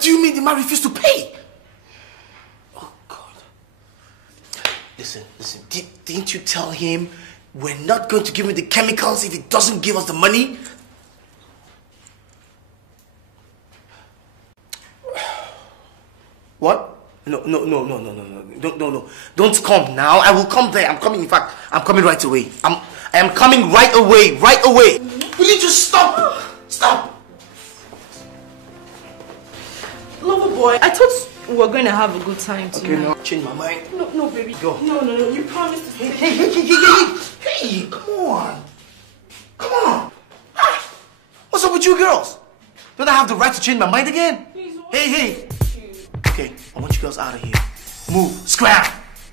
What do you mean the man refused to pay? Oh, God. Listen. Didn't you tell him we're not going to give him the chemicals if he doesn't give us the money? What? No. Don't come now. I will come there. I'm coming. In fact, I'm coming right away. I am coming right away. Will you just stop? Stop. Lover boy, I thought we were going to have a good time tonight. Okay, no. Change my mind. No, baby. Go. No. You promised to stay. Hey, come on. Ah, what's up with you girls? Don't I have the right to change my mind again? Hey. Okay, I want you girls out of here. Move, scram.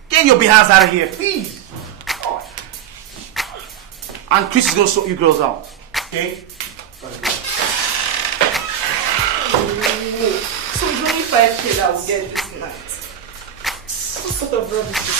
Get your behinds out of here, please. And Chris is going to sort you girls out. Okay? So it's only 5K that we'll get this night. What sort of rubbish is this?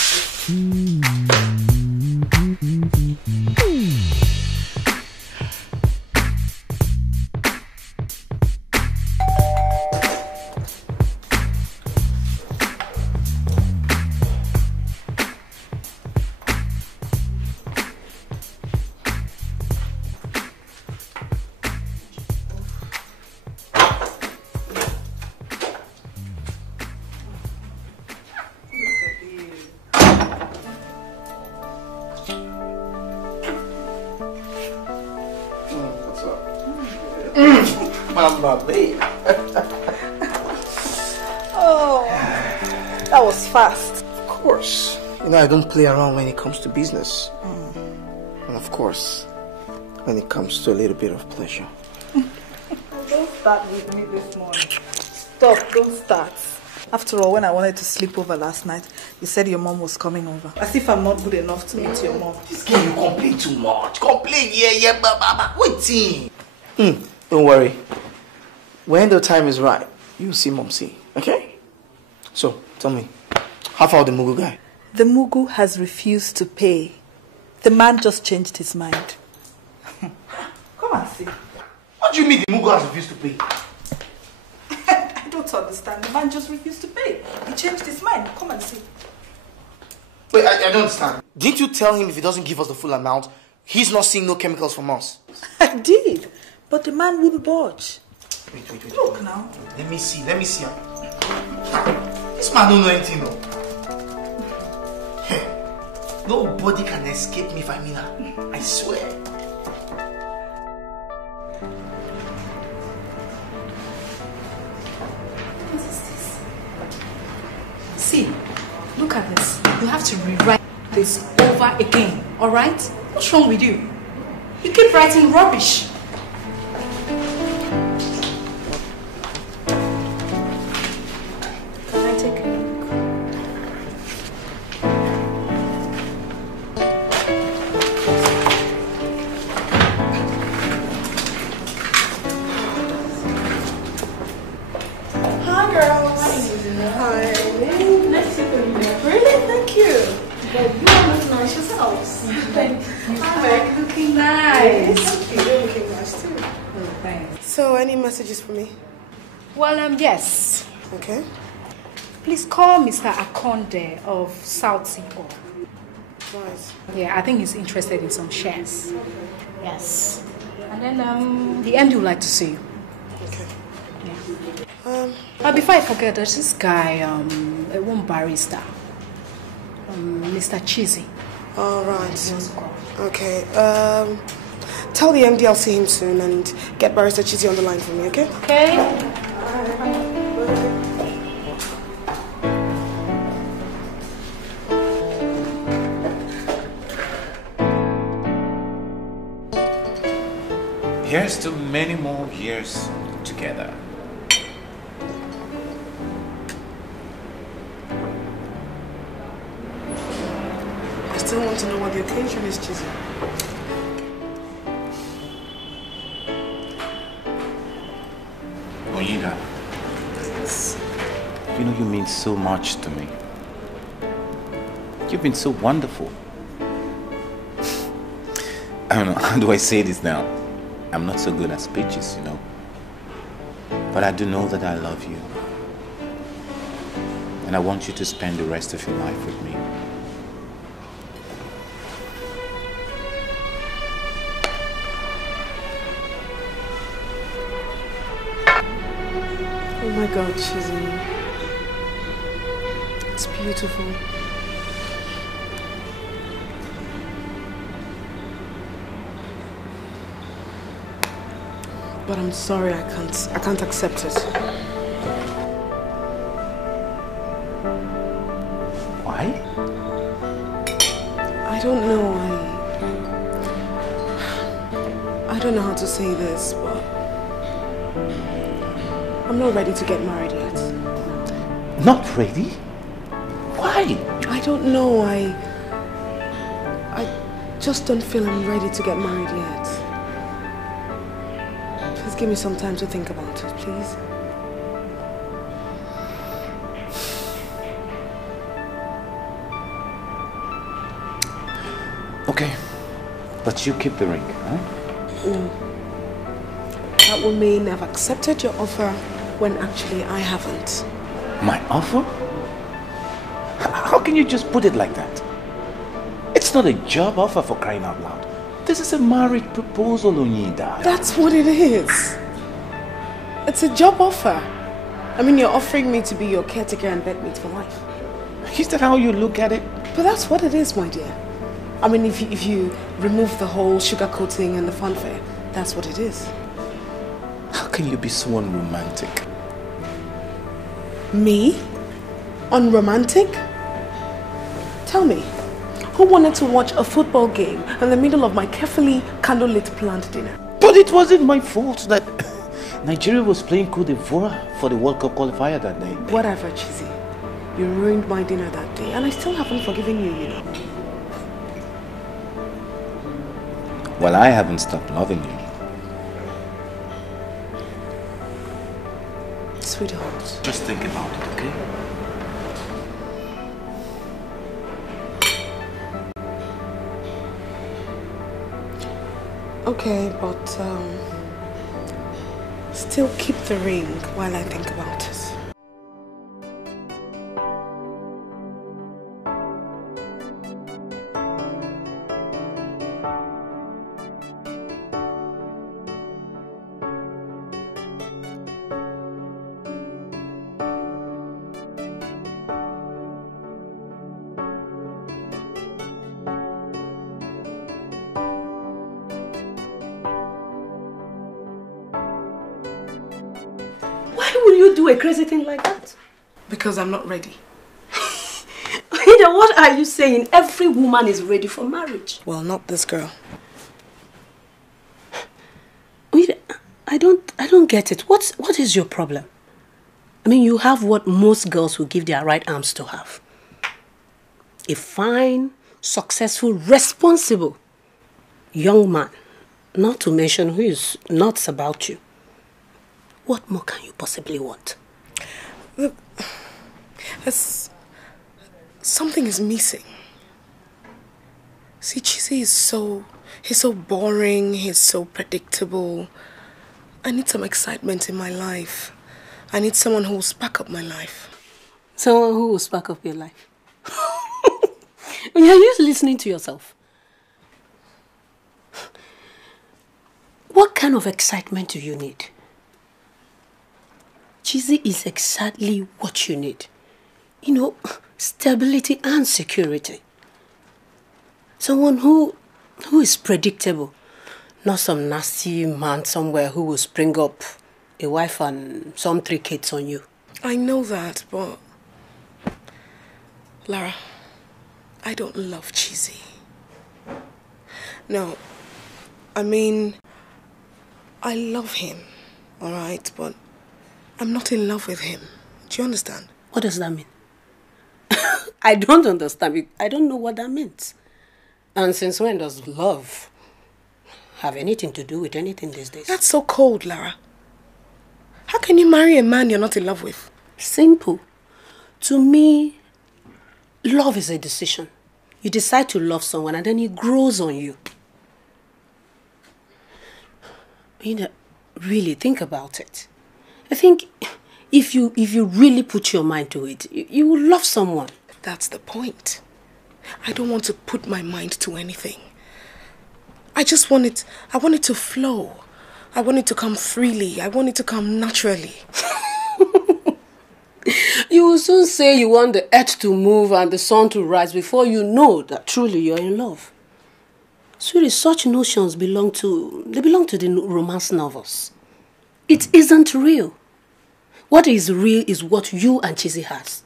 Oh, that was fast. Of course. You know, I don't play around when it comes to business. And of course, when it comes to a little bit of pleasure. Don't start with me this morning. Stop, don't start. After all, when I wanted to sleep over last night, you said your mom was coming over. As if I'm not good enough to meet your mom. This girl, you complain too much. Complain, yeah, waiting. Don't worry. When the time is right, you'll see Momsi, okay? So, tell me, how far the Mugu guy? The Mugu has refused to pay. The man just changed his mind. Come and see. What do you mean the Mugu has refused to pay? I don't understand. The man just refused to pay. He changed his mind. Come and see. Wait, I don't understand. Didn't you tell him if he doesn't give us the full amount, he's not seeing no chemicals from us? I did, but the man wouldn't budge. Wait. Look now. Let me see. This man don't know anything though. Nobody can escape me, Famina. I swear. What is this? See, look at this. You have to rewrite this over again, alright? What's wrong with you? You keep writing rubbish. Can I take a look? You're looking nice. You're looking nice too. Oh, thanks. So, any messages for me? Well, yes. Okay. Please call Mr. Akonde of South Seaport. Right. Yeah, I think he's interested in some shares. Yes. And then the MD would like to see you. Okay. Yeah. But before I forget, there's this guy, a one barista, Mr. Cheesy. All right. Okay. Tell the MD I'll see him soon and get Barrister Chizzy on the line for me, okay? Okay. Here's to many more years together. I still want to know what the occasion is, Chizzy. Oyinda, you know you mean so much to me. You've been so wonderful. I don't know, how do I say this now? I'm not so good at speeches, you know. But I do know that I love you. And I want you to spend the rest of your life with me. Oh my God, Chizzy. It's beautiful. But I'm sorry, I can't accept it. Why? I don't know, I don't know how to say this, but I'm not ready to get married yet. Not ready? Why? I don't know, I just don't feel I'm ready to get married yet. Please give me some time to think about it, please. Okay, but you keep the ring, huh? No. That would mean I've accepted your offer when actually I haven't. My offer? How can you just put it like that? It's not a job offer, for crying out loud. This is a marriage proposal, Onyida. That's what it is. It's a job offer. I mean, you're offering me to be your caretaker and bedmate for life. Is that how you look at it? But that's what it is, my dear. I mean, if you remove the whole sugar coating and the funfair, that's what it is. How can you be so unromantic? Me? Unromantic? Tell me, who wanted to watch a football game in the middle of my carefully candlelit planned dinner? But it wasn't my fault that Nigeria was playing Côte d'Ivoire for the World Cup qualifier that day. Whatever, Chizzy. You ruined my dinner that day, and I still haven't forgiven you, you know. Well, I haven't stopped loving you. Sweetheart. Just think about it, okay? Okay, but still keep the ring while I think about it. A crazy thing like that? Because I'm not ready. What are you saying? Every woman is ready for marriage. Well, not this girl. I don't get it. What is your problem? I mean, you have what most girls will give their right arms to have. A fine, successful, responsible young man, not to mention who is nuts about you. What more can you possibly want? Look, something is missing. See, Cheesy is he's so boring, he's so predictable. I need some excitement in my life. I need someone who will spark up my life. Someone who will spark up your life? Are you listening to yourself? What kind of excitement do you need? Cheesy is exactly what you need. You know, stability and security. Someone who is predictable. Not some nasty man somewhere who will spring up a wife and some 3 kids on you. I know that, but... Lara, I don't love Cheesy. No, I mean, I love him, alright, but I'm not in love with him. Do you understand? What does that mean? I don't understand. I don't know what that means. And since when does love have anything to do with anything these days? That's so cold, Lara. How can you marry a man you're not in love with? Simple. To me, love is a decision. You decide to love someone and then it grows on you. You know, really think about it. I think if you really put your mind to it, you will love someone. That's the point. I don't want to put my mind to anything. I want it to flow. I want it to come freely. I want it to come naturally. You will soon say you want the earth to move and the sun to rise before you know that truly you're in love. Sweetie, such notions belong to the romance novels. It isn't real. What is real is what you and Cheesy has.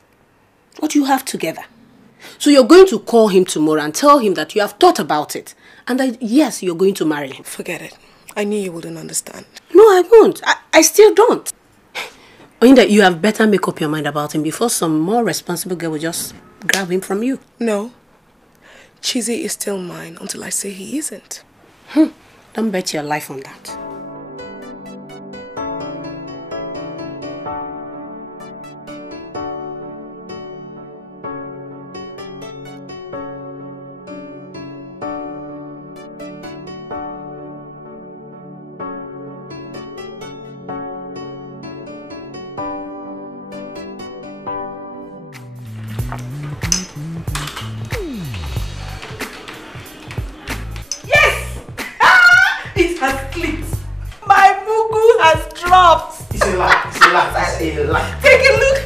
What you have together. So you're going to call him tomorrow and tell him that you have thought about it. And that, yes, you're going to marry him. Forget it. I knew you wouldn't understand. No, I won't. I still don't. Only that you have better make up your mind about him before some more responsible girl will just grab him from you. No. Cheesy is still mine until I say he isn't. Don't bet your life on that. Take a look.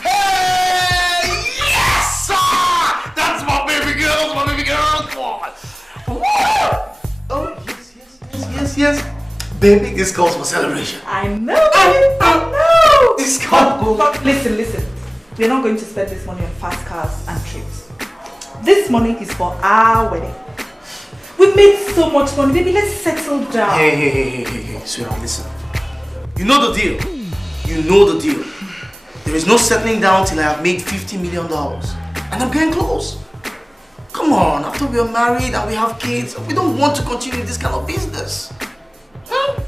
Hey, yes, sir. That's my baby girl. My baby girl. Come on. Oh, yes. Baby, this calls for celebration. I know. I know. This calls. But listen. We're not going to spend this money on fast cars and trips. This money is for our wedding. We made so much money, baby. Let's settle down. Hey, sweetheart, listen. You know the deal. There is no settling down till I have made $50 million. And I'm getting close. Come on, after we are married and we have kids, we don't want to continue this kind of business. Huh?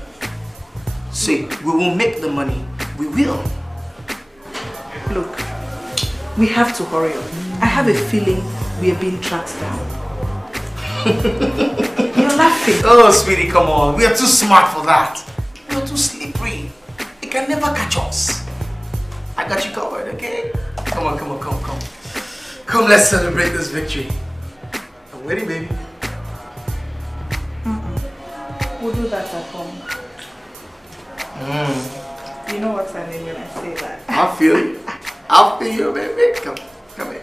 See, we will make the money. We will. Look, we have to hurry up. I have a feeling we are being tracked down. You're laughing. Oh, sweetie, come on. We are too smart for that. We are too slippery. They can never catch us. I got you covered, okay? Come on. Come, let's celebrate this victory. I'm waiting, baby. We'll do that at home. You know what I mean when I say that. I feel you, baby. Come here.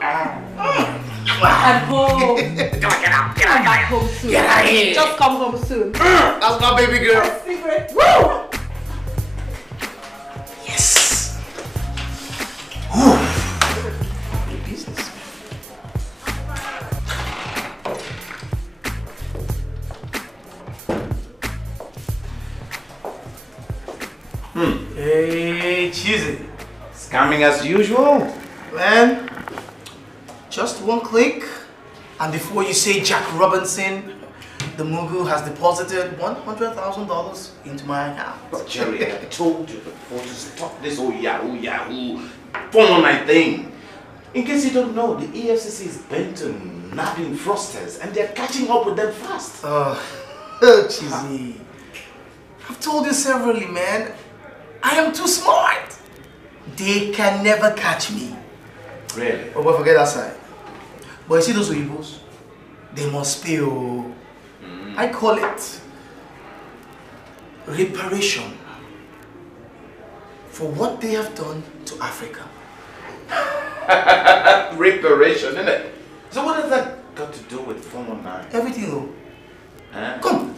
At home. Come on, get out. Come back home soon. Get out of here. Just come home soon. That's my baby girl. Secret. Woo! Yes. Good business. Hey, Cheesy. Scamming as usual. Man, just one click, and before you say Jack Robinson, the Mugu has deposited $100,000 into my account. But Jerry, I told you before to stop this Yahoo 419 thing. In case you don't know, the EFCC is bent on nabbing fraudsters and they're catching up with them fast. Oh, cheesy. I've told you severally, man. I am too smart. They can never catch me. Really? Oh, but forget that side. But you see those Oyibos? They must pay. I call it reparation for what they have done to Africa. Reparation, isn't it? So what has that got to do with 419? Everything, though. Huh? Come.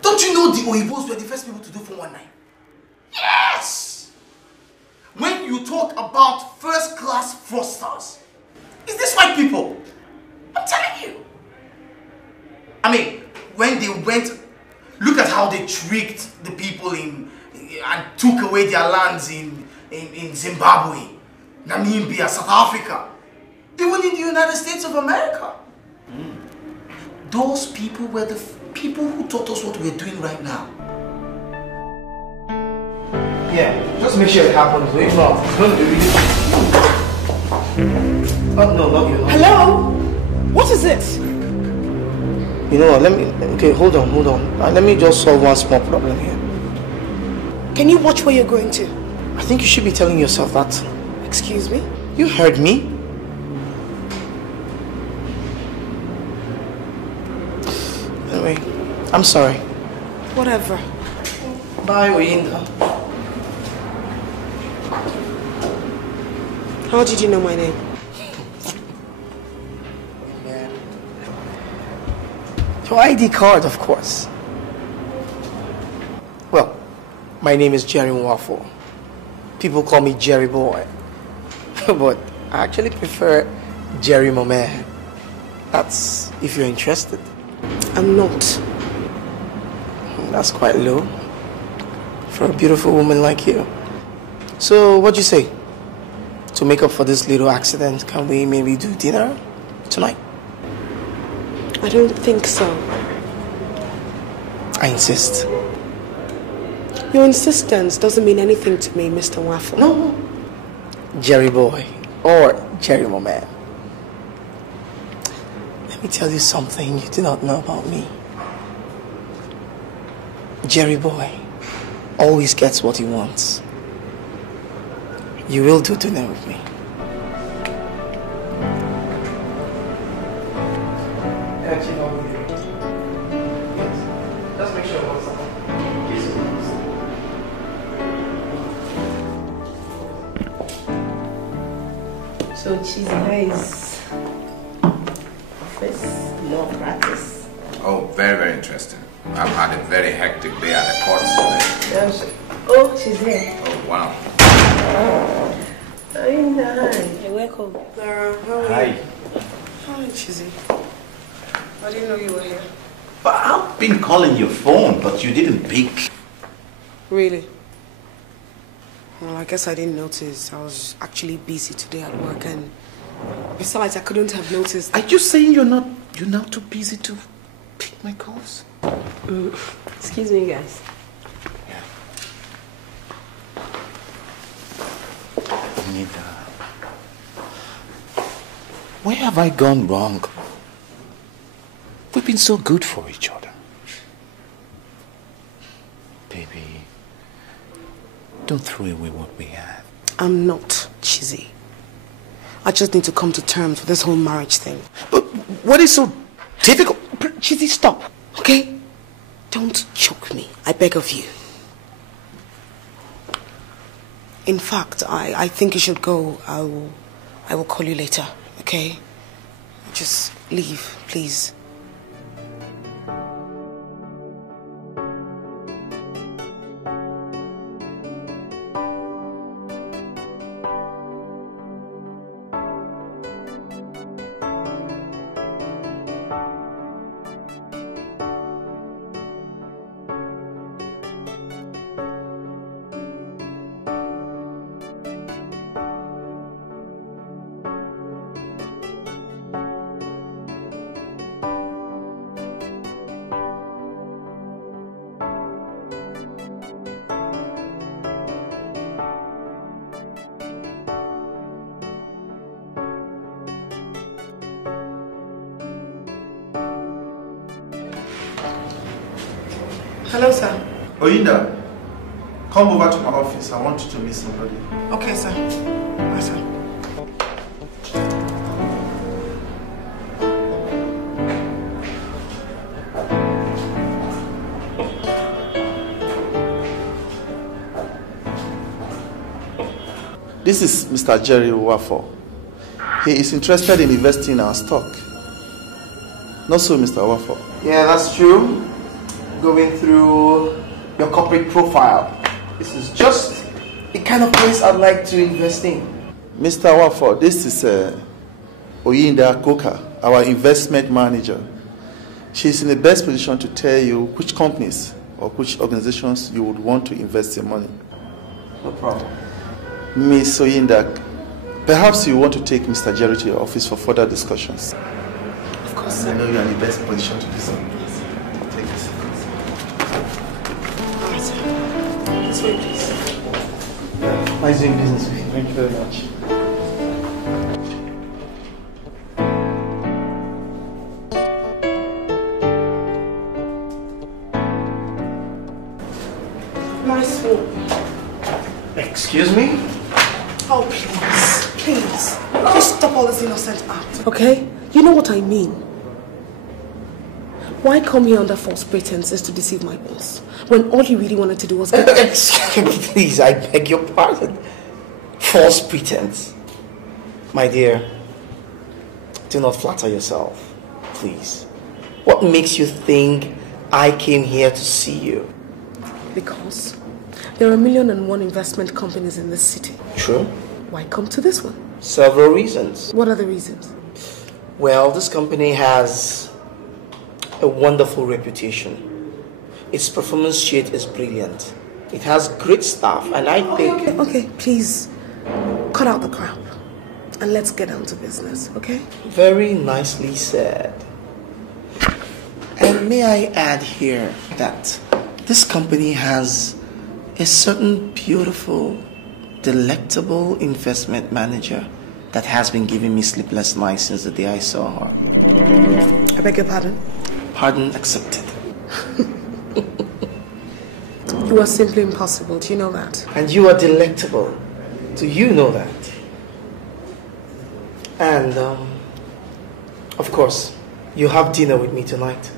Don't you know the Oyibos were the first people to do 419? Yes! When you talk about first-class fraudsters, is this white people? I'm telling you. I mean, when they went, look at how they tricked the people and took away their lands in Zimbabwe, Namibia, South Africa, even in the United States of America. Those people were the people who taught us what we're doing right now. Yeah, just make sure it happens. If not, it's going to be really... Oh, no, not you. Hello? What is it? You know what, okay, hold on. Let me just solve one small problem here. Can you watch where you're going to? I think you should be telling yourself that. Excuse me? You heard me. Anyway, I'm sorry. Whatever. Bye, Oyinda. How did you know my name? Your ID card, of course. Well, my name is Jerry Waffle. People call me Jerry Boy. But I actually prefer Jerry Mame. That's if you're interested. I'm not. That's quite low for a beautiful woman like you. So, what'd you say? To make up for this little accident, can we maybe do dinner tonight? I don't think so. I insist. Your insistence doesn't mean anything to me, Mr. Waffle. No. Jerry Boy or Jerry Mame. Let me tell you something you do not know about me. Jerry Boy always gets what he wants. You will do dinner with me. Just make sure what's So, Cheesy, how is office? Law practice? Oh, very, very interesting. I've had a very hectic day at the courts today. Yes. Oh, she's here. Oh, wow. Very nice. Hey, welcome. Lara, how are Hi. you? Hi, Chizzy. I didn't know you were here. But I've been calling your phone, but you didn't pick. Really? Well, I guess I didn't notice. I was actually busy today at work, and besides, I couldn't have noticed. Are you saying you're not too busy to pick my calls? Excuse me, guys. Nita, where have I gone wrong? We've been so good for each other. Baby, don't throw away what we have. I'm not Chizzy. I just need to come to terms with this whole marriage thing. But what is so difficult? Chizzy, stop. Okay? Don't choke me. I beg of you. In fact, I think you should go. I will call you later, okay? Just leave, please. Hello, sir. Oyinda, come over to my office. I want you to meet somebody. Okay, sir. Bye, sir. This is Mr. Jerry Wafo. He is interested in investing in our stock. Not so, Mr. Wafo. Yeah, that's true. Going through your corporate profile. This is just the kind of place I'd like to invest in. Mr. Wafo, this is Oyinda Koka, our investment manager. She's in the best position to tell you which companies or which organizations you would want to invest your money. No problem. Miss Oyinda, perhaps you want to take Mr. Jerry to your office for further discussions. Of course, I know you're in the best position to do so. Take this. This way, please. Nice doing business with you. Thank you very much. Nice walk. Excuse me? Oh, please. Please. Just stop all this innocent act. Okay? You know what I mean. Why come here under false pretenses to deceive my boss when all you really wanted to do was get... Please, I beg your pardon. False pretense. My dear, do not flatter yourself. Please. What makes you think I came here to see you? Because there are 1,000,001 investment companies in this city. True. Why come to this one? Several reasons. What are the reasons? Well, this company has a wonderful reputation. Its performance sheet is brilliant. It has great staff, and I think... Okay, please cut out the crap and let's get down to business, okay? Very nicely said. And may I add here that this company has a certain beautiful, delectable investment manager that has been giving me sleepless nights since the day I saw her. I beg your pardon? Pardon accepted. You are simply impossible, do you know that? And you are delectable. Do you know that? And, of course, you have dinner with me tonight.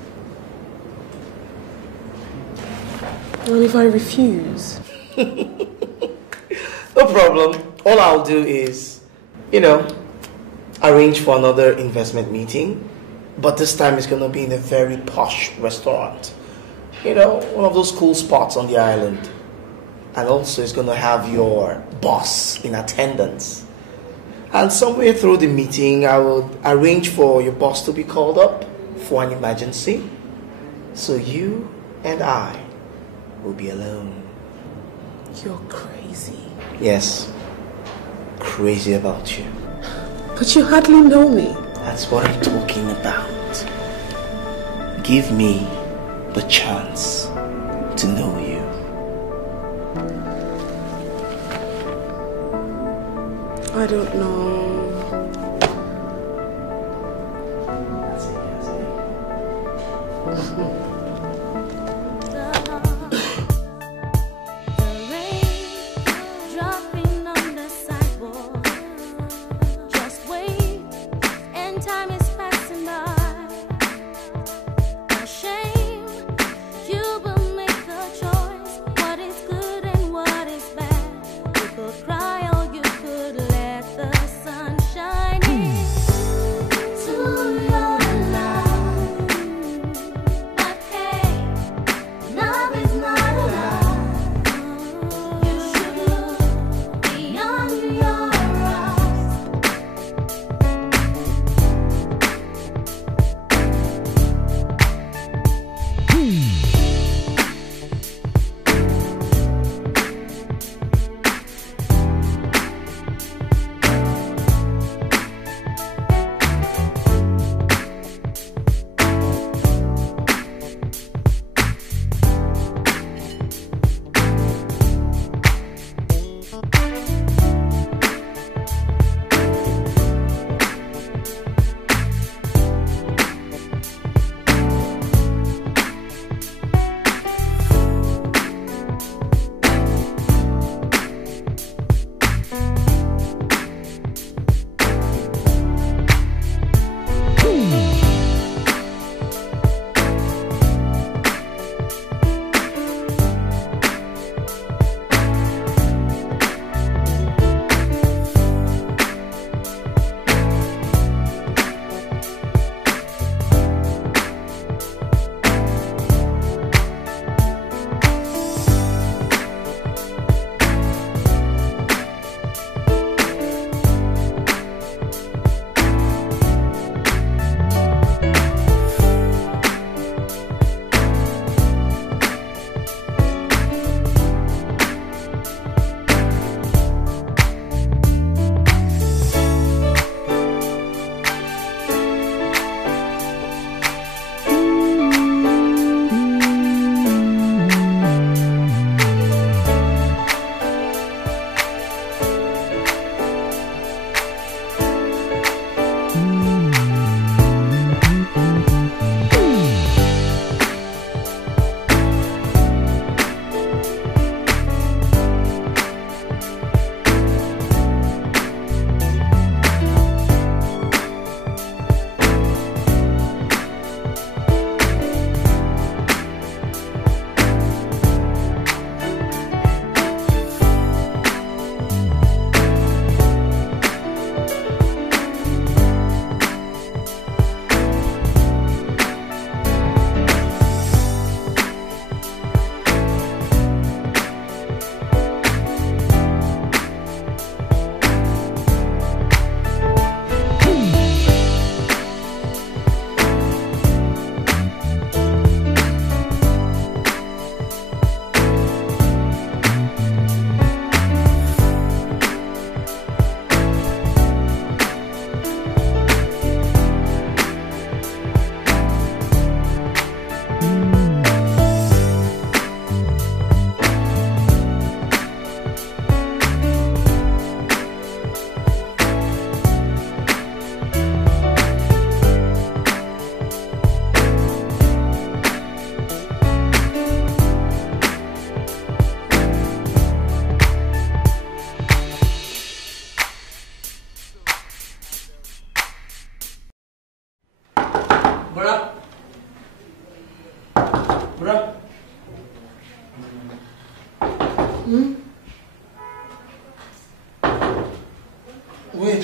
And if I refuse? No problem. All I'll do is, arrange for another investment meeting. But this time it's going to be in a very posh restaurant. One of those cool spots on the island. And also it's going to have your boss in attendance. And somewhere through the meeting, I will arrange for your boss to be called up for an emergency. So you and I will be alone. You're crazy. Yes, crazy about you. But you hardly know me. That's what I'm talking about. Give me the chance to know you. I don't know.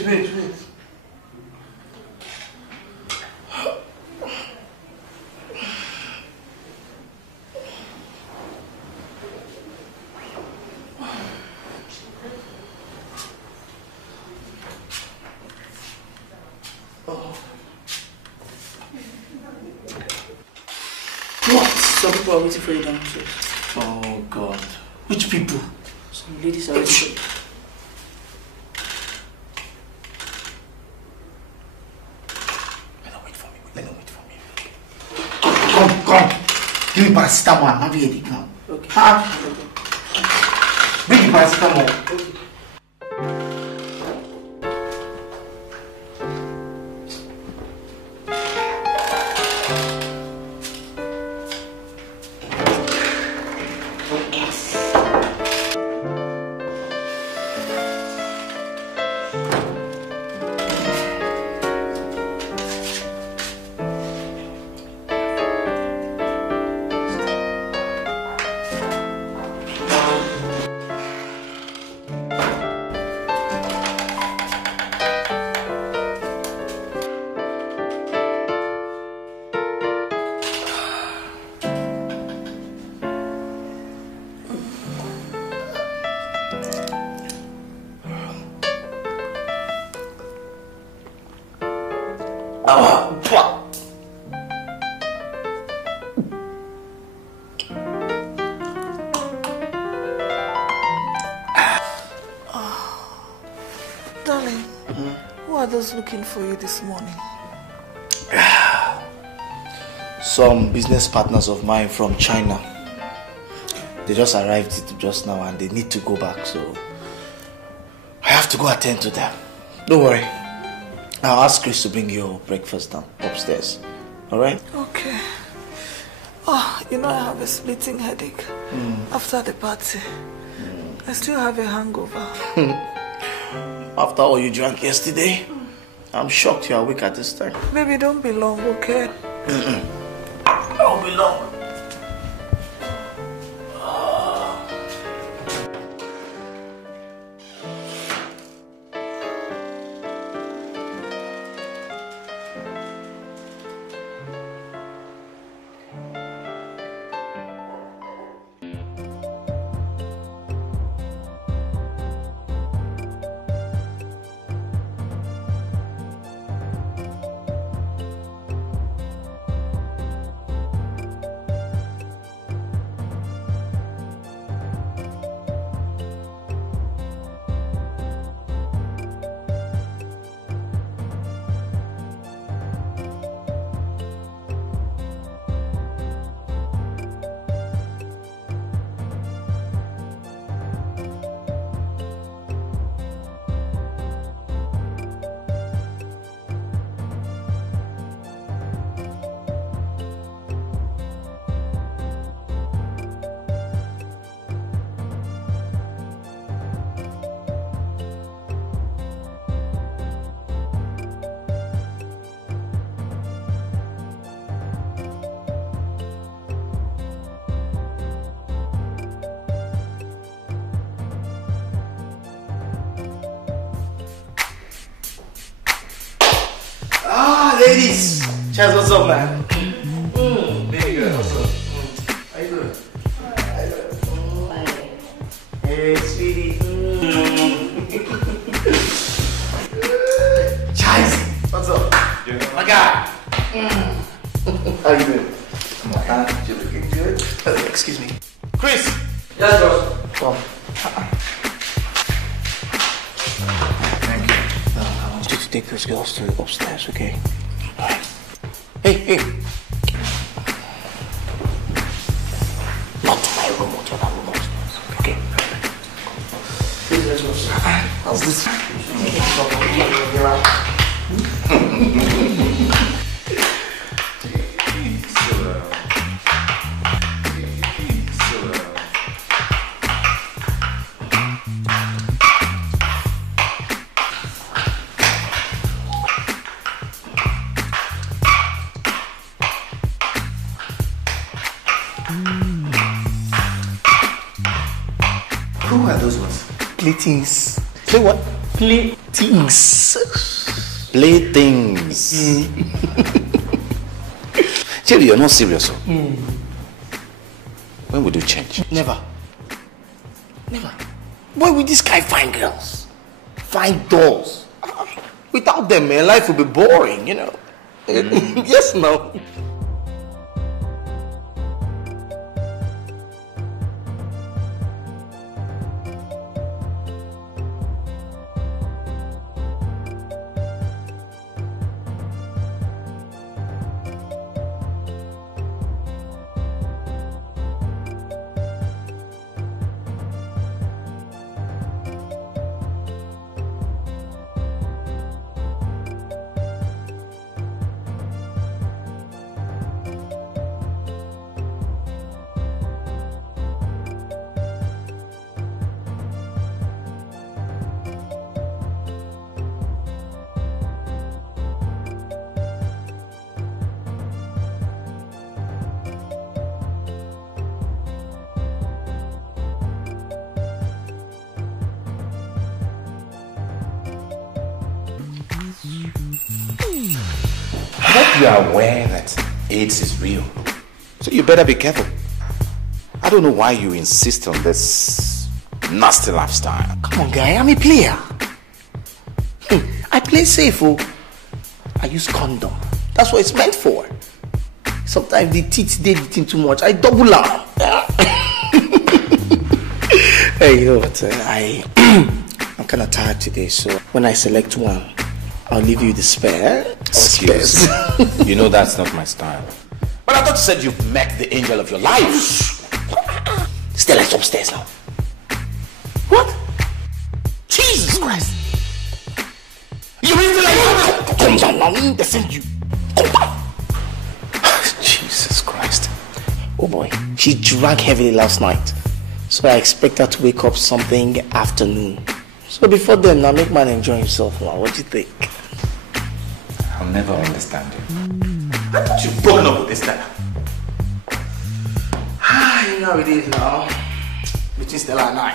Wait. What? Some people are waiting for you downstairs. Oh God. Which people? Some ladies are waiting for you. Let them wait for me. Come. Give me paracetamol. I'm having a headache now. Okay. Bring the paracetamol. Okay. Darling, who are those looking for you this morning? Some business partners of mine from China. They just arrived just now and they need to go back, so I have to go attend to them. Don't worry. I'll ask Chris to bring your breakfast down upstairs. Alright? Okay. Oh, you know I have a splitting headache after the party. I still have a hangover. After all you drank yesterday, I'm shocked you're awake at this time. Baby, don't be long, okay? I'll be long. ladies. Cheers, what's up, man? Baby girl, what's up? How you doing? Hey, sweetie. Cheers, what's up? My guy. How you doing? You looking good? Excuse me. Chris! Yes, boss. Come. Thank you. I want you to take those girls to upstairs, okay? Alright. Hey. Not to my room, to that room upstairs. Okay? Please, let's go. How's this? Who are those ones? Playthings. Play what? Playthings. Playthings. Jerry, you're not serious. When would you change? Never. Why would this guy find girls? Find dolls? Without them, man, life would be boring, you know. Yes, no. You are aware that AIDS is real, so you better be careful. I don't know why you insist on this nasty lifestyle. Come on, guy, I'm a player. I play safe, oh. I use condom. That's what it's meant for. Sometimes the teeth they eating too much. I double up. Hey, you know what? I'm kind of tired today, so when I select one, I'll leave you the spare. Excuse. You know that's not my style. But I thought you said you've met the angel of your life. Still like upstairs now. What? Jesus Christ! You really like come down now? They send you. Come down. Jesus Christ. Oh boy, she drank heavily last night, so I expect her to wake up something afternoon. So before then, now make man enjoy himself now. What do you think? I'll never understand you. I thought you've broken up with this guy. You know how it is now. Between Stella and I.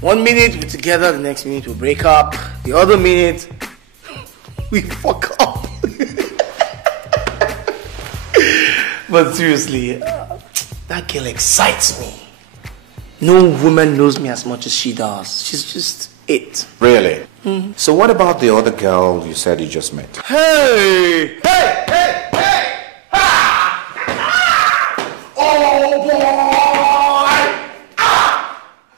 1 minute we're together, the next minute we break up. The other minute we fuck up. But seriously, that girl excites me. No woman knows me as much as she does. She's just it. Really? So what about the other girl you said you just met? Hey! Oh boy!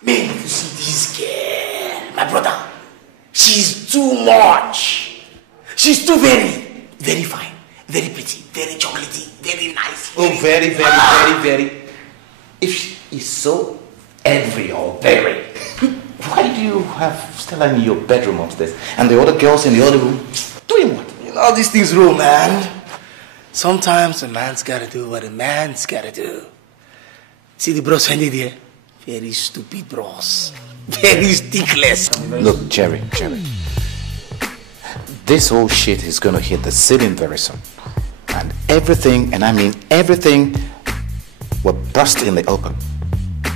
Man, if you see this girl, my brother, she's too much. She's too very fine, very pretty, very chocolatey, very nice. Very. If she is so every or very, why do you have Stella in your bedroom upstairs and the other girls in the other room doing what? You know, all these things rule, man. Sometimes a man's gotta do what a man's gotta do. See the bros when they there? Very stupid bros. Very stickless. Look, Jerry. This whole shit is gonna hit the ceiling very soon. And everything, and I mean everything, will burst in the open.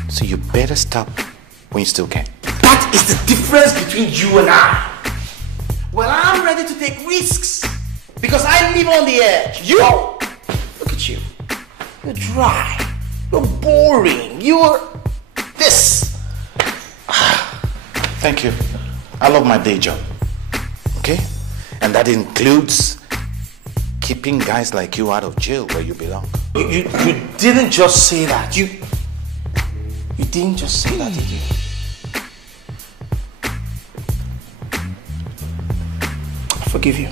So you better stop when you still can. That is the difference between you and I. Well, I'm ready to take risks. Because I live on the edge. You, look at you. You're dry. You're boring. You're this. Thank you. I love my day job. Okay? And that includes keeping guys like you out of jail where you belong. You didn't just say that. You didn't just say that, did you? I forgive you.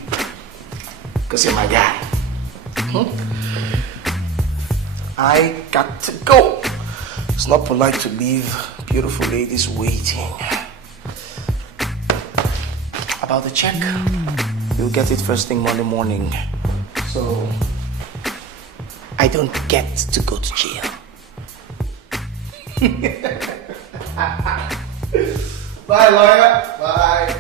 Because you're my guy. I got to go. It's not polite to leave beautiful ladies waiting. About the check, you'll get it first thing Monday morning. So, I don't get to go to jail. Bye, lawyer. Bye.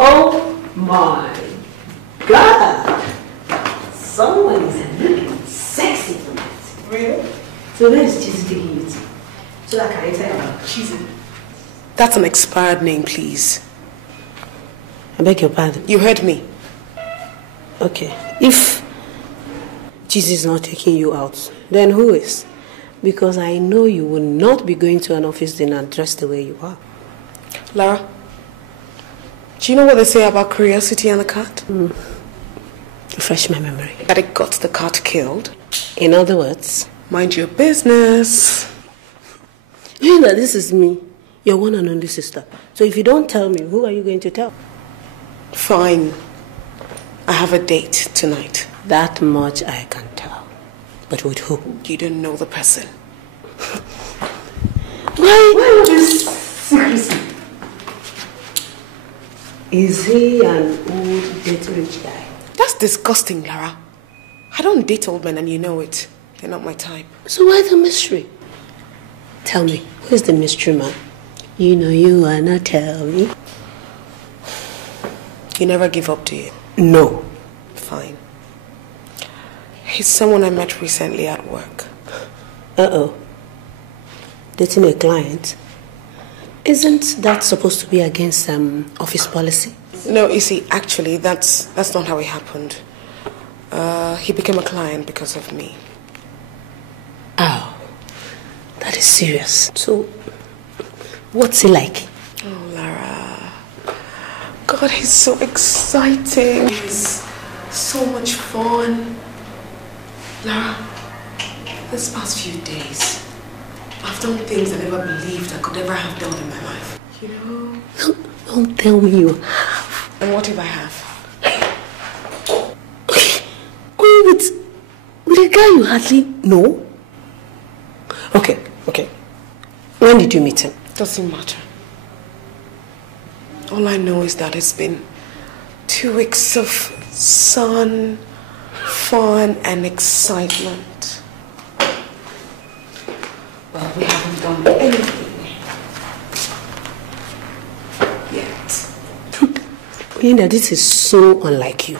Oh my God! Someone is looking sexy tonight. Really? So where is Cheesy taking you to? So I can enter your Cheesy. That's an expired name, please. I beg your pardon. You heard me. Okay. If Cheesy is not taking you out, then who is? Because I know you will not be going to an office dinner dressed the way you are. Lara, do you know what they say about curiosity and the cat? Refresh my memory. That it got the cat killed. In other words, mind your business. You know, this is me, your one and only sister. So if you don't tell me, who are you going to tell? Fine. I have a date tonight. That much I can tell. But with who? You don't know the person. Why all this secrecy? Is he an old, dirty rich guy? That's disgusting, Lara. I don't date old men and you know it. They're not my type. So why the mystery? Tell me, who is the mystery man? You know you wanna tell me. You never give up, do you? No. Fine. He's someone I met recently at work. Uh-oh. Dating a client? Isn't that supposed to be against office policy? No, you see, actually, that's not how it happened. He became a client because of me. Oh, that is serious. So, what's he like? Oh, Lara. God, he's so exciting. He's so much fun. Lara, this past few days, I've done things I never believed I could ever have done in my life. You know? Don't tell me you have. And what if I have? With a guy you hardly know? Okay. When did you meet him? Doesn't matter. All I know is that it's been 2 weeks of sun, fun, and excitement. Well, we haven't done anything yet. Linda, this is so unlike you.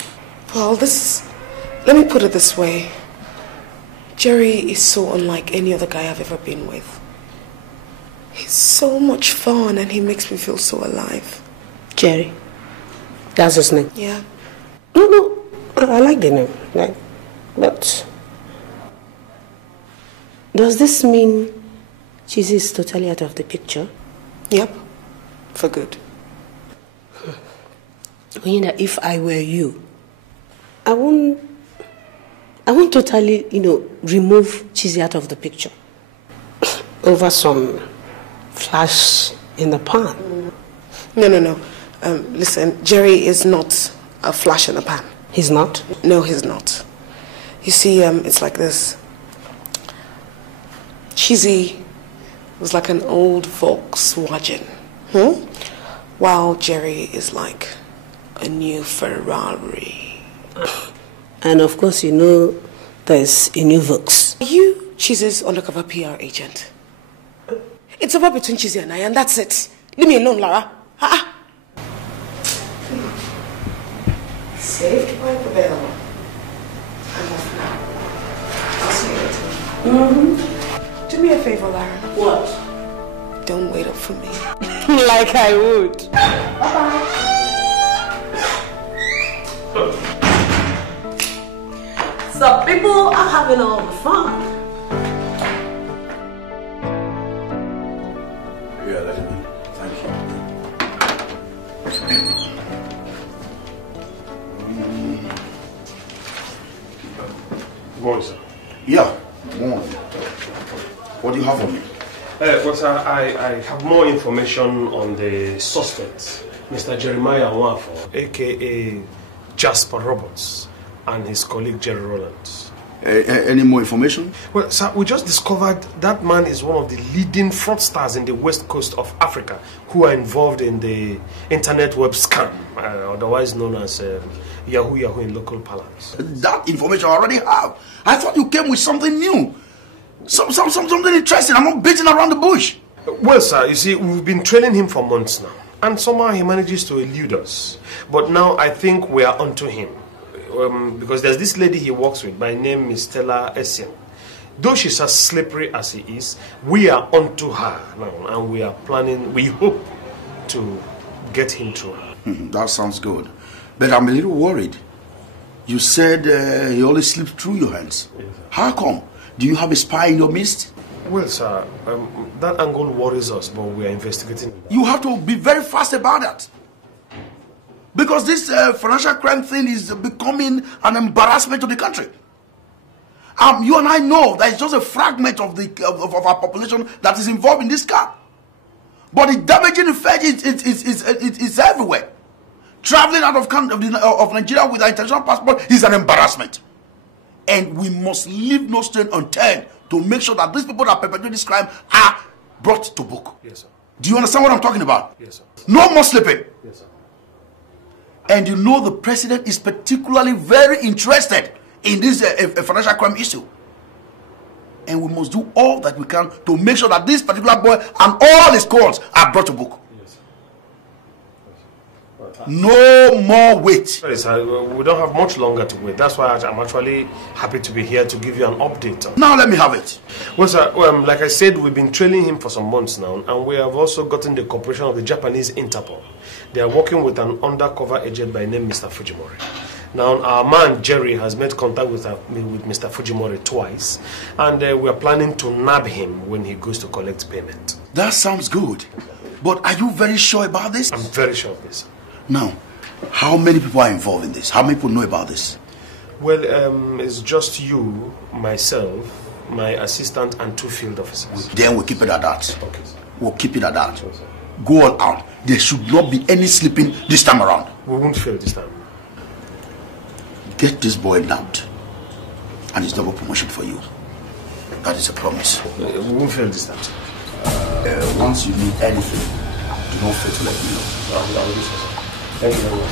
Well, let me put it this way. Jerry is so unlike any other guy I've ever been with. He's so much fun and he makes me feel so alive. Jerry? That's his name? Yeah. No, I like the name. But does this mean Cheesy is totally out of the picture? Yep. For good. Linda, if I were you, I won't totally, remove Cheesy out of the picture. Over some flash in the pan. No. Listen, Jerry is not a flash in the pan. He's not? No, he's not. You see, it's like this. Cheesy was like an old Volkswagen. While Jerry is like a new Ferrari. And of course, there's a new Vox. You, Cheesy's undercover PR agent. It's over between Cheesy and I, and that's it. Leave me alone, Lara. Saved by the bell. I'm off now. I'll see you later. Do me a favor, Lara. What? Don't wait up for me. Like I would. Bye-bye. Some people are having all the fun. Yeah, let it be. Thank you. Morning, sir. Yeah, morning. What do you have for me? Well, sir, I have more information on the suspect, Mr. Jeremiah Nwafo, a.k.a. Jasper Roberts, and his colleague Jerry Rowland. Any more information? Well, sir, we just discovered that man is one of the leading fraudsters in the west coast of Africa who are involved in the internet web scam, otherwise known as Yahoo in local parlance. That information I already have. I thought you came with something new. Something interesting. I'm not beating around the bush. Well, sir, you see, we've been trailing him for months now, and somehow he manages to elude us. But now I think we are onto him. Because there's this lady he works with by name is Stella Essien. Though she's as slippery as he is, we are onto her now, and we are planning, we hope to get him through her. That sounds good. But I'm a little worried. You said he only slipped through your hands. Yes, how come? Do you have a spy in your midst? Well, sir, that angle worries us, but we are investigating. You have to be very fast about that. Because this financial crime thing is becoming an embarrassment to the country. You and I know that it's just a fragment of our population that is involved in this scam. But the damaging effect is everywhere. Traveling out of Nigeria with an international passport is an embarrassment. And we must leave no stone unturned to make sure that these people that perpetrate this crime are brought to book. Yes, sir. Do you understand what I'm talking about? Yes, sir. No more slipping. Yes, sir. And you know the president is particularly very interested in this financial crime issue. And we must do all that we can to make sure that this particular boy and all his calls are brought to book. No more wait. Sorry, sir, we don't have much longer to wait. That's why I'm actually happy to be here to give you an update. Now let me have it. Well, sir, like I said, we've been trailing him for some months now, and we have also gotten the cooperation of the Japanese Interpol. They are working with an undercover agent by name Mr. Fujimori. Now, our man Jerry has made contact with Mr. Fujimori twice, and we are planning to nab him when he goes to collect payment. That sounds good. But are you very sure about this? I'm very sure of this. Now, how many people are involved in this? How many people know about this? Well, it's just you, myself, my assistant, and 2 field officers. Then we'll keep it at that. Okay. We'll keep it at that. Go all out. There should not be any sleeping this time around. We won't fail this time. Get this boy nabbed, and it's double promotion for you. That is a promise. We won't fail this time. Once you need anything, do not fail to let me know. I will do so, sir. Thank you very much.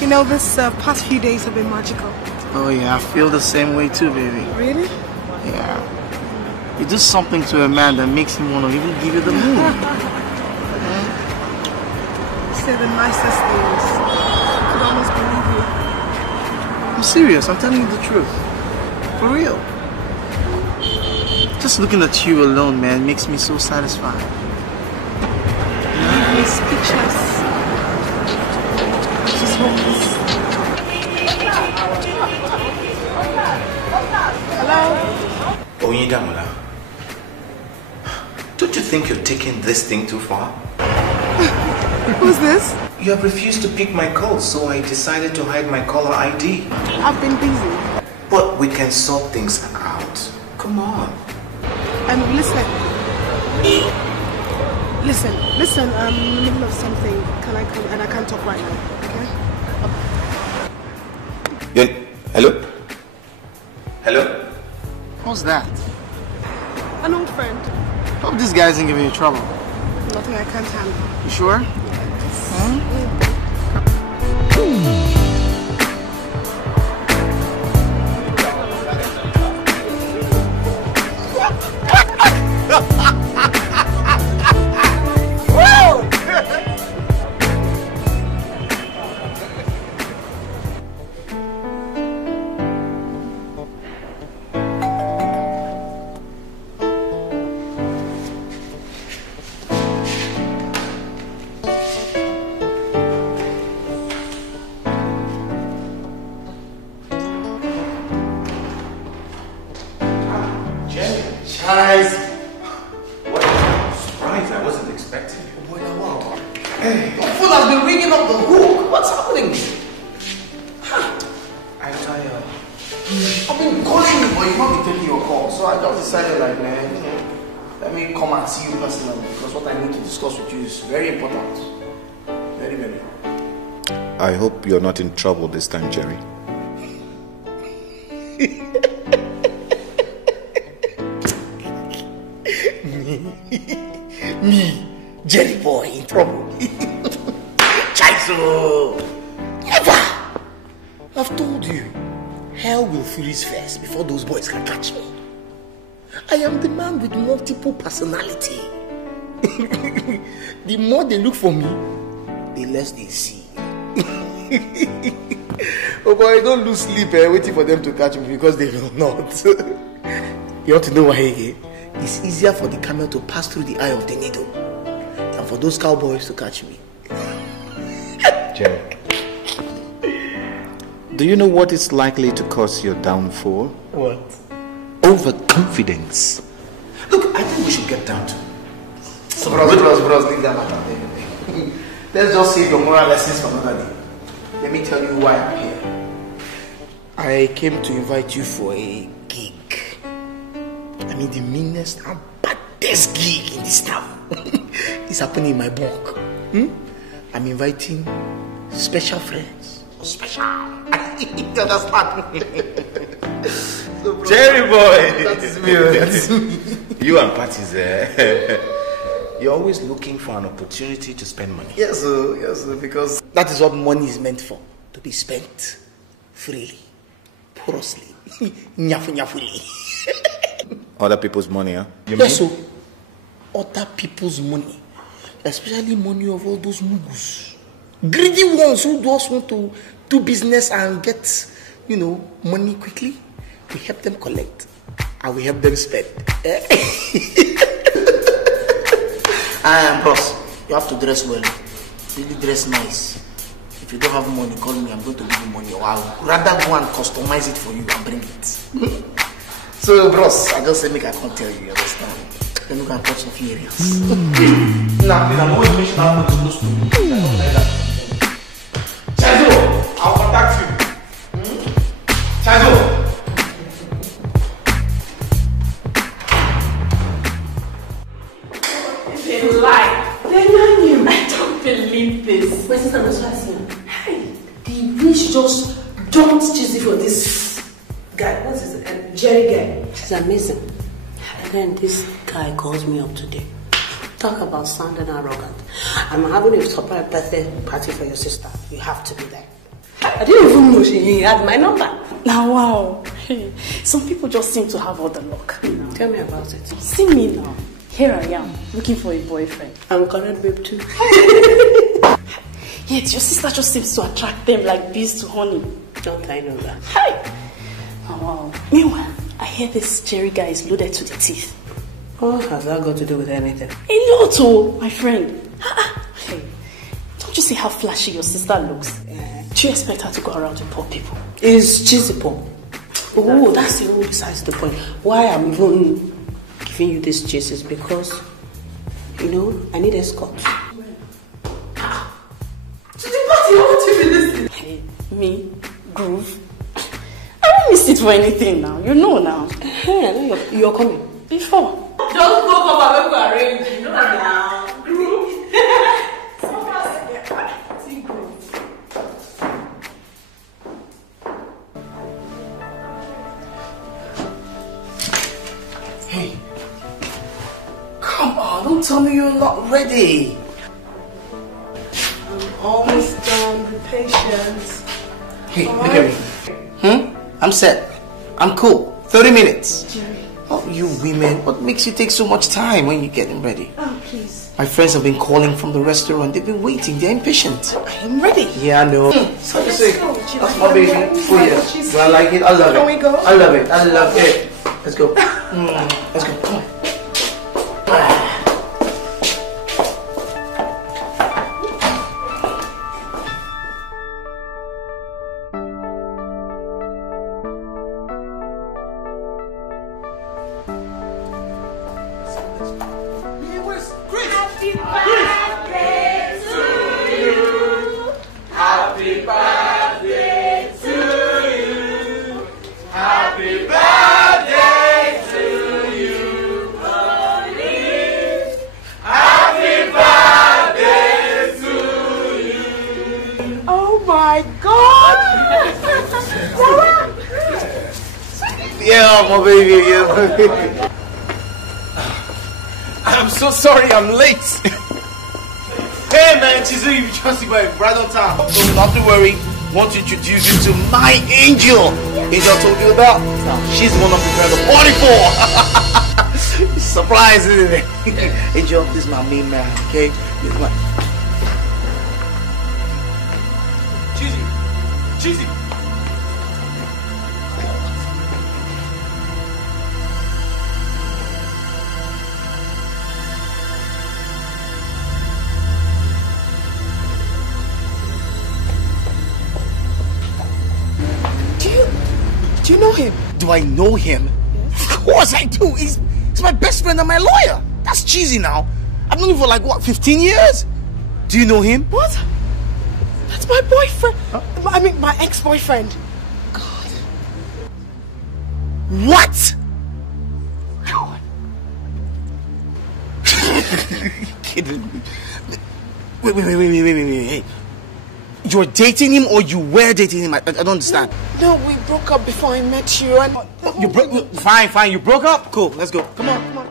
You know, this past few days have been magical. Oh yeah, I feel the same way too, baby. Really? Yeah. You do something to a man that makes him want to even give you the moon. You say the nicest things. I could almost believe you. I'm serious, I'm telling you the truth. For real. Just looking at you alone, man, makes me so satisfied. Leave me speechless. Just hopeless. Hello? Oyindamola, don't you think you're taking this thing too far? Who's this? You have refused to pick my calls, so I decided to hide my caller ID. I've been busy. But we can sort things out. Come on. Listen. Listen, I'm in the middle of something. Can I come? And I can't talk right now, okay? Hello? Hello? What's that? An old friend. Hope this guy isn't giving you trouble. Nothing I can't handle. You sure? Yes. I hope you're not in trouble this time, Jerry. Me, Jerry boy, in trouble. Chaiso! Never! I've told you, hell will freeze first before those boys can catch me. I am the man with multiple personality. The more they look for me, the less they see. Oh boy, don't lose sleep waiting for them to catch me because they will not. You want to know why again? It's easier for the camel to pass through the eye of the needle than for those cowboys to catch me. Jerry, do you know what is likely to cause your downfall? What? Overconfidence. Look, I think we should get down to So bros, leave that matter. Let's just save your moral lessons for another day. Let me tell you why I'm here. I came to invite you for a gig. I mean, the meanest and baddest gig in this town. It's happening in my bunk. I'm inviting special friends. Special. You understand? So, Jerry boy! That is me. That's me. You and parties you're always looking for an opportunity to spend money. Yes, sir, because that is what money is meant for. To be spent freely, porously, nyafuli. Other people's money, huh? Yes, sir. Other people's money. Especially money of all those mugus. Greedy ones who just want to do business and get, money quickly. We help them collect. And we help them spend. Boss, you have to dress well. Really dress nice. If you don't have money, call me. I'm going to give you money. Or I'll rather go and customize it for you and bring it. So, bros, I just said make I can't tell you, understand? Then you can touch some few areas. Nah, please, I'm always making that money close to me. I don't like that. Chazo, I'll contact you. Chazo. It's a lie. I don't believe this. My sister was asking, hey, the witch just dumped cheesy for this guy. What's his name? Jerry guy. She's amazing. And then this guy calls me up today. Talk about sounding arrogant. I'm having a surprise birthday party for your sister. You have to be there. I didn't even know he had my number. Now, wow. Hey, some people just seem to have all the luck. Tell me about it. See me now. Here I am, looking for a boyfriend. I'm current babe too. Yet your sister just seems to attract them like bees to honey. Don't I know that? Hi. Oh, wow. Meanwhile, I hear this Jerry guy is loaded to the teeth. What has that got to do with anything? A lot, oh, my friend. Hey, don't you see how flashy your sister looks? Do you expect her to go around with poor people? Is cheesy poor? Oh, that's even besides the point. Why I'm even giving you this chase is because, I need escort. To the party, I want to be listening. Hey, me, Groove. I don't miss it for anything now. You know now. Hey, you're coming. Before. Just go come and arrange. You know now. Groove. See Groove. Hey. Come on, don't tell me you're not ready. I'm almost done. Be patient. Hey, look at me. I'm set. I'm cool. 30 minutes. Jerry. Oh, you women. What makes you take so much time when you're getting ready? Oh, please. My friends have been calling from the restaurant. They've been waiting. They're impatient. I am ready. Yeah, I know. So to say, that's my baby. Oh, yeah. Do I like it? I love it. Can we go? I love it. I love it. Let's go. Let's go. Come on. Yeah, my baby, yeah. I'm so sorry I'm late. Hey man, Chizu, you just got right on time. So not to worry, want to introduce you to my angel. Angel told you about. She's the one I'm preparing the party for. Surprise, isn't it? Angel, this is my main man, okay? This is my Chizu. Do you know him? Do I know him? Yes. Of course I do. He's my best friend and my lawyer. That's cheesy now. I've known him for like, what, 15 years? Do you know him? What? That's my boyfriend. Huh? I mean, my ex-boyfriend. God. What? God. You're kidding me. Wait. You're dating him or you were dating him? I don't understand. No, we broke up before I met you. And You broke? Fine. You broke up? Cool. Let's go. Come on.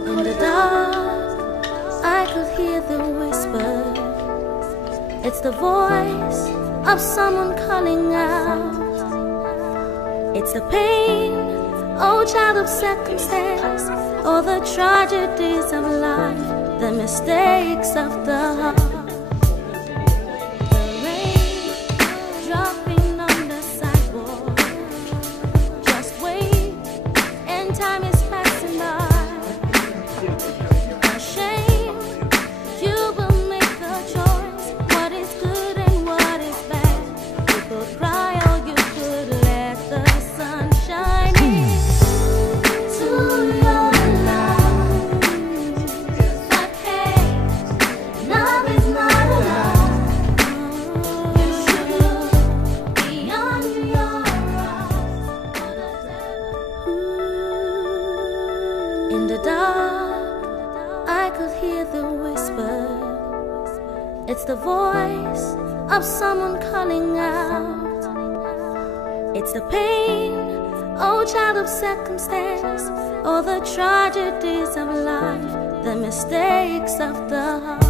In the dark, I could hear the whisper. It's the voice of someone calling out. It's the pain, oh child of circumstance, or the tragedies of life, the mistakes of the heart. The rain dropping on the sidewalk. Just wait, and time is passing by. It's the voice of someone calling out. It's the pain, oh child of circumstance, or the tragedies of life, the mistakes of the heart.